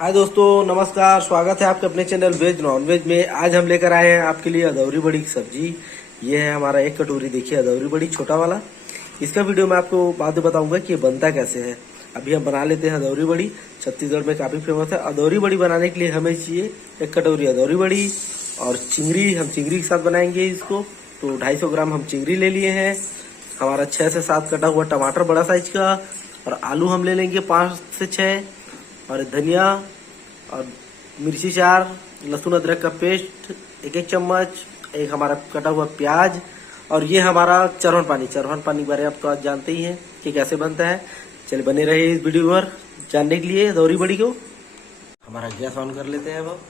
हाय दोस्तों, नमस्कार। स्वागत है आपके अपने चैनल वेज नॉन वेज में। आज हम लेकर आए हैं आपके लिए अदौरी बड़ी की सब्जी। ये है हमारा एक कटोरी, देखिए अदौरी बड़ी छोटा वाला। इसका वीडियो मैं आपको बाद में बताऊंगा कि ये बनता कैसे है। अभी हम बना लेते हैं अदौरी बड़ी। छत्तीसगढ़ में काफी फेमस है। अदौरी बड़ी बनाने के लिए हमें चाहिए एक कटोरी अदौरी बड़ी और चिंगरी। हम चिंगरी के साथ बनाएंगे इसको, तो 250 ग्राम हम चिंगरी ले लिए हैं। हमारा 6 से 7 कटा हुआ टमाटर बड़ा साइज का, और आलू हम ले लेंगे 5 से 6, और धनिया और मिर्ची 4, लहसुन अदरक का पेस्ट 1 चम्मच, एक हमारा कटा हुआ प्याज, और ये हमारा चरवन पानी। चरवन पानी के बारे में आप तो आज जानते ही हैं कि कैसे बनता है। चलिए बने रहिए इस वीडियो पर जानने के लिए अदौरी बड़ी को। हमारा गैस ऑन कर लेते हैं। अब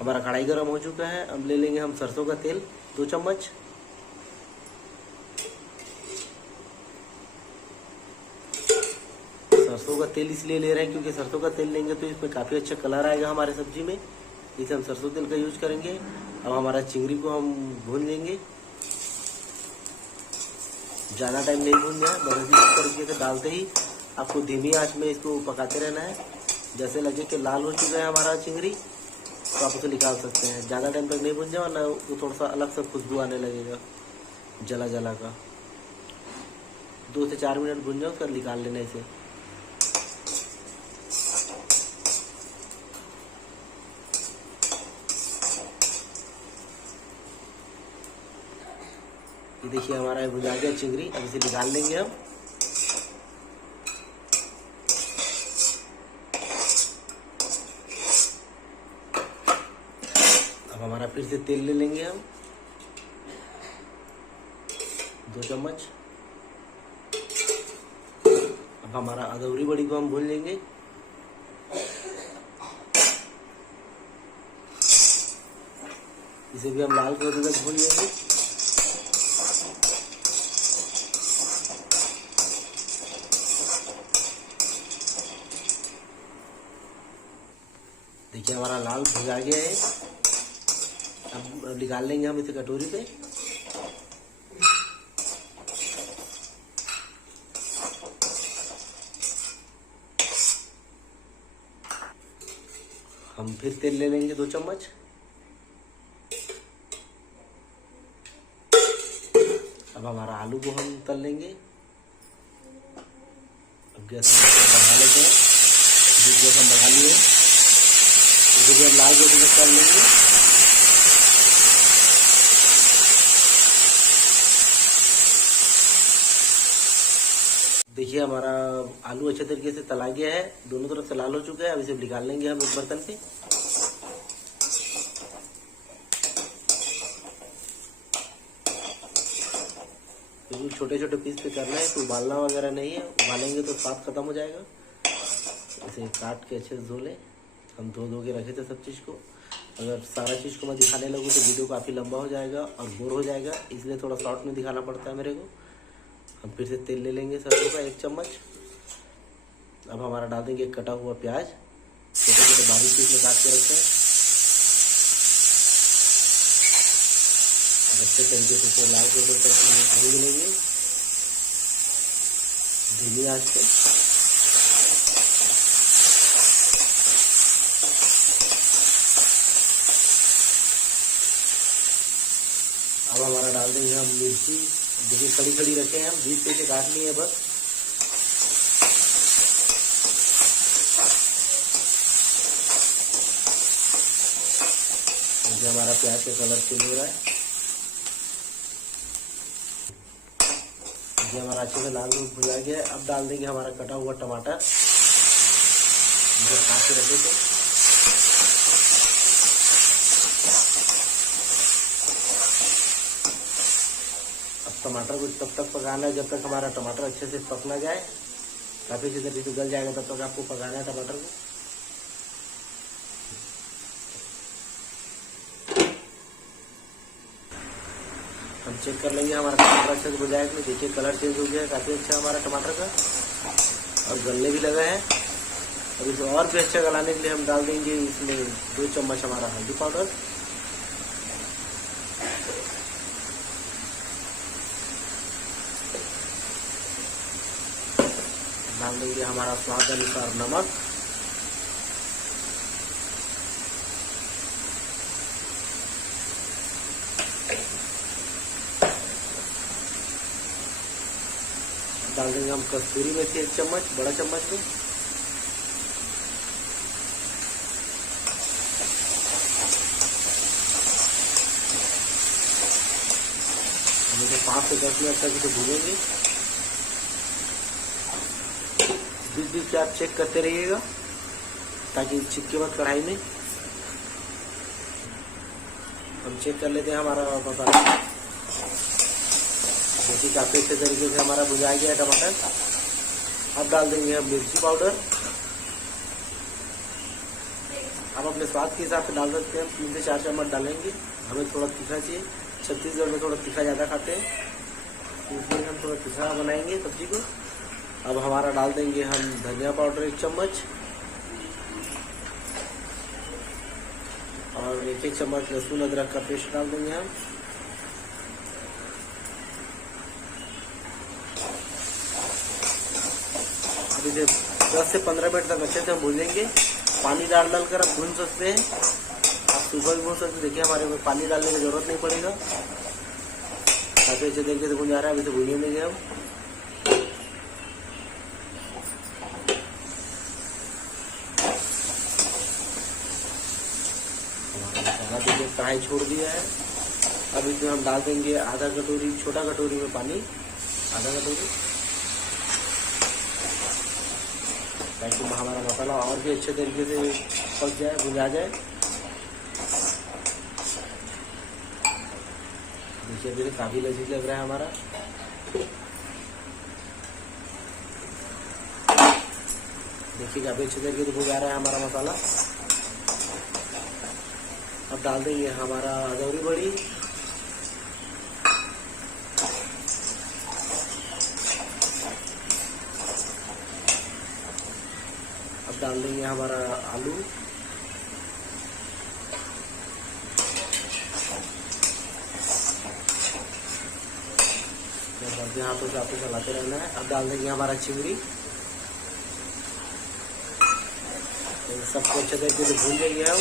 हमारा कढ़ाई गर्म हो चुका है। अब ले लेंगे हम सरसों का तेल 2 चम्मच। सरसों का तेल इसलिए ले रहे हैं क्योंकि सरसों का तेल लेंगे तो इसमें काफी अच्छा कलर आएगा हमारे सब्जी में, इसे हम सरसों तेल का यूज करेंगे। अब हमारा चिंगरी को हम भून लेंगे। ज्यादा टाइम नहीं भूनना है, बस इस तरीके से डालते ही आपको धीमी आंच में इसको पकाते रहना है। जैसे लगे कि लाल हो चुका है हमारा चिंगरी तो आप उसे निकाल सकते हैं। ज्यादा टाइम तक नहीं भून जाए वरना वो थोड़ा सा अलग सा खुशबू आने लगेगा जला जला का। 2 से 4 मिनट भून जाओ, उसका निकाल लेना इसे। ये देखिए हमारा भुजा गया चिंगरी। अब इसे निकाल लेंगे हम। अब हमारा फिर से तेल ले लेंगे हम 2 चम्मच। अब हमारा अदौरी बड़ी को हम भून लेंगे। इसे भी हम लाल कलर तक भून लेंगे। देखिए हमारा लाल भुजा गया है। अब निकाल लेंगे हम इसे कटोरी पे। हम फिर तेल ले लेंगे 2 चम्मच। अब हमारा आलू को हम तल लेंगे। अब गैस बढ़ा लेते हैं। गैस हम बढ़ा लिए, इसे भी हम लाल रोटी में तल लेंगे। देखिए हमारा आलू अच्छे तरीके से तला गया है, दोनों तरफ से लाल हो चुका है। अब इसे निकाल लेंगे हम एक बर्तन पे। बिल्कुल छोटे छोटे पीस पे करना है, तो उबालना वगैरह नहीं है। उबालेंगे तो स्वाद खत्म हो जाएगा। इसे काट के अच्छे से धो ले। हम धो के रखे थे सब चीज़ को। अगर सारा चीज़ को मैं दिखाने लगूँ तो वीडियो काफ़ी लंबा हो जाएगा और बोर हो जाएगा, इसलिए थोड़ा शॉर्ट में दिखाना पड़ता है मेरे को। हम फिर से तेल ले लेंगे सरसों का 1 चम्मच। अब हमारा डाल देंगे कटा हुआ प्याज, छोटे छोटे बारीक पीस में काट के रखते हैं। अच्छे तरीके से इसे लाल कलर तक भून लेंगे धीमी आंच पे। अब हमारा डाल देंगे हम मिर्ची। देखिए खड़ी खड़ी रखे हैं हम, बीच से काट लिए हैं बस। देखिए हमारा प्याज का कलर चेंज हो रहा है। देखिए हमारा अच्छे से लाल भुजा गया है। अब डाल देंगे हमारा कटा हुआ टमाटर जो काट के रखे थे। टमाटर को तब तक पकाना है जब तक हमारा टमाटर अच्छे से पक ना जाए। काफी अच्छे तरीके से गल जाएगा तब तक आपको पकाना है टमाटर को। हम चेक कर लेंगे हमारा टमाटर अच्छे से हो जाएगा। देखिए कलर चेंज हो गया है काफी अच्छा हमारा टमाटर का, और गलने भी लगा है। अब इसे और भी अच्छा गलाने के लिए हम डाल देंगे इसमें 2 चम्मच हमारा हल्दी पाउडर। डाल देंगे हमारा स्वाद अनुसार नमक। डाल देंगे हम कस्तूरी मेथी 1 चम्मच, बड़ा चम्मच में। हम इसे 5 से 10 मिनट तक इसे भूनेंगे। बीच बीच से आप चेक करते रहिएगा ताकि चिपके मत कढ़ाई में। हम चेक कर लेते हैं हमारा मसाला। जैसे काफी अच्छे तरीके से हमारा भुजा गया टमाटर। अब डाल देंगे हम मिर्ची पाउडर। आप अपने स्वाद के हिसाब से डाल सकते हैं, 3 से 4 चम्मच डालेंगे। हमें थोड़ा तीखा चाहिए, छत्तीसगढ़ में थोड़ा तीखा ज़्यादा खाते हैं, इसलिए हम थोड़ा तीखा बनाएंगे सब्जी को। अब हमारा डाल देंगे हम धनिया पाउडर 1 चम्मच और 1 चम्मच लहसुन अदरक का पेस्ट डाल देंगे हम। अब इसे 10 से 15 मिनट तक अच्छे से हम भूनेंगे। पानी डाल कर आप भून सकते हैं, आप सुबह भी भून सकते हैं। देखिए हमारे में पानी डालने की जरूरत नहीं पड़ेगा, काफी अच्छे तरीके से भून जा रहा है। अभी तो भूने देंगे हम। मसाला देखिए कढ़ाई छोड़ दिया है। अब इसमें हम डाल देंगे आधा कटोरी, छोटा कटोरी में पानी, आधा कटोरी, ताकि हमारा मसाला और भी अच्छे तरीके से पक जाए, भुना जाए। देखिए अभी काफी लजीज लग रहा है हमारा। देखिए काफी अच्छे तरीके से भुना रहा है हमारा मसाला। अब डाल देंगे हमारा अदौरी बड़ी। अब डाल देंगे हमारा आलू। हाथों से आपको चलाते रहना है। अब डाल देंगे हमारा चिंगड़ी। सबको अच्छे तरीके से भून देंगे हम।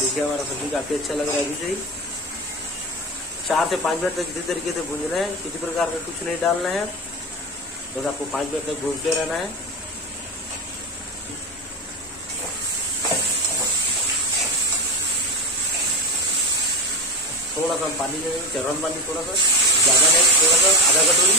देखिए हमारा सब्जी काफी अच्छा लग रहा है। अभी से ही 4 से 5 मिनट तक इसी तरीके से भूनना है। किसी प्रकार का कुछ नहीं डालना है, बस आपको 5 मिनट तक भूनते रहना है। थोड़ा सा हम पानी ले लेंगे, चरवन पानी, थोड़ा सा, ज्यादा नहीं, थोड़ा सा, आधा कटोरी।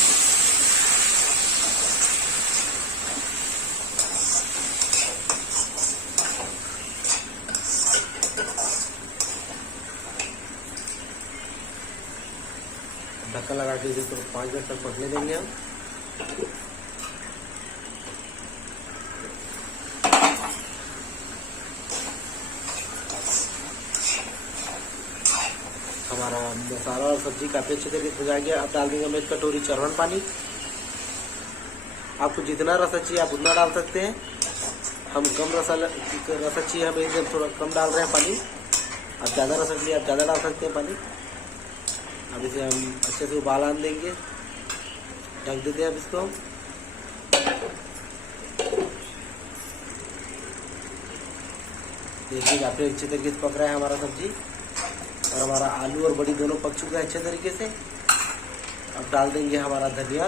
ढक्कन लगा के इसे 5 मिनट तक पकने देंगे हम। हमारा मसाला और सब्जी काफी अच्छे तरीके से भुना गया। अब डाल देंगे हम 1 कटोरी चरवन पानी। आपको जितना रसा चाहिए आप उतना डाल सकते हैं। हम कम रसा चाहिए, हम एकदम थोड़ा कम डाल रहे हैं पानी। आप ज़्यादा रसा चाहिए आप ज़्यादा डाल सकते हैं पानी। अब इसे हम अच्छे से उबाल आन देंगे, ढक देते हैं अब इसको। देखिए काफी अच्छे तरीके से पक रहा है हमारा सब्जी और हमारा आलू और बड़ी दोनों पक चुका है अच्छे तरीके से। अब डाल देंगे हमारा धनिया।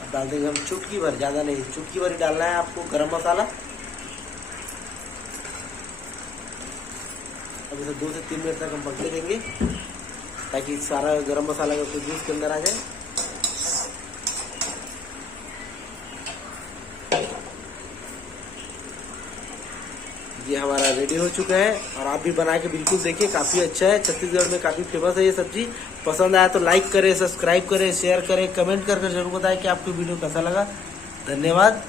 अब डाल देंगे हम चुटकी भर, ज्यादा नहीं, चुटकी भर ही डालना है आपको गरम मसाला। अब इसे 2 से 3 मिनट तक हम पकने देंगे ताकि सारा गरम मसाला का कुछ जूस के अंदर आ जाए। ये हमारा रेडी हो चुका है और आप भी बना के बिल्कुल देखिए, काफी अच्छा है। छत्तीसगढ़ में काफी फेमस है ये सब्जी। पसंद आया तो लाइक करें, सब्सक्राइब करें, शेयर करें, कमेंट करके जरूर बताएं कि आपको वीडियो कैसा लगा। धन्यवाद।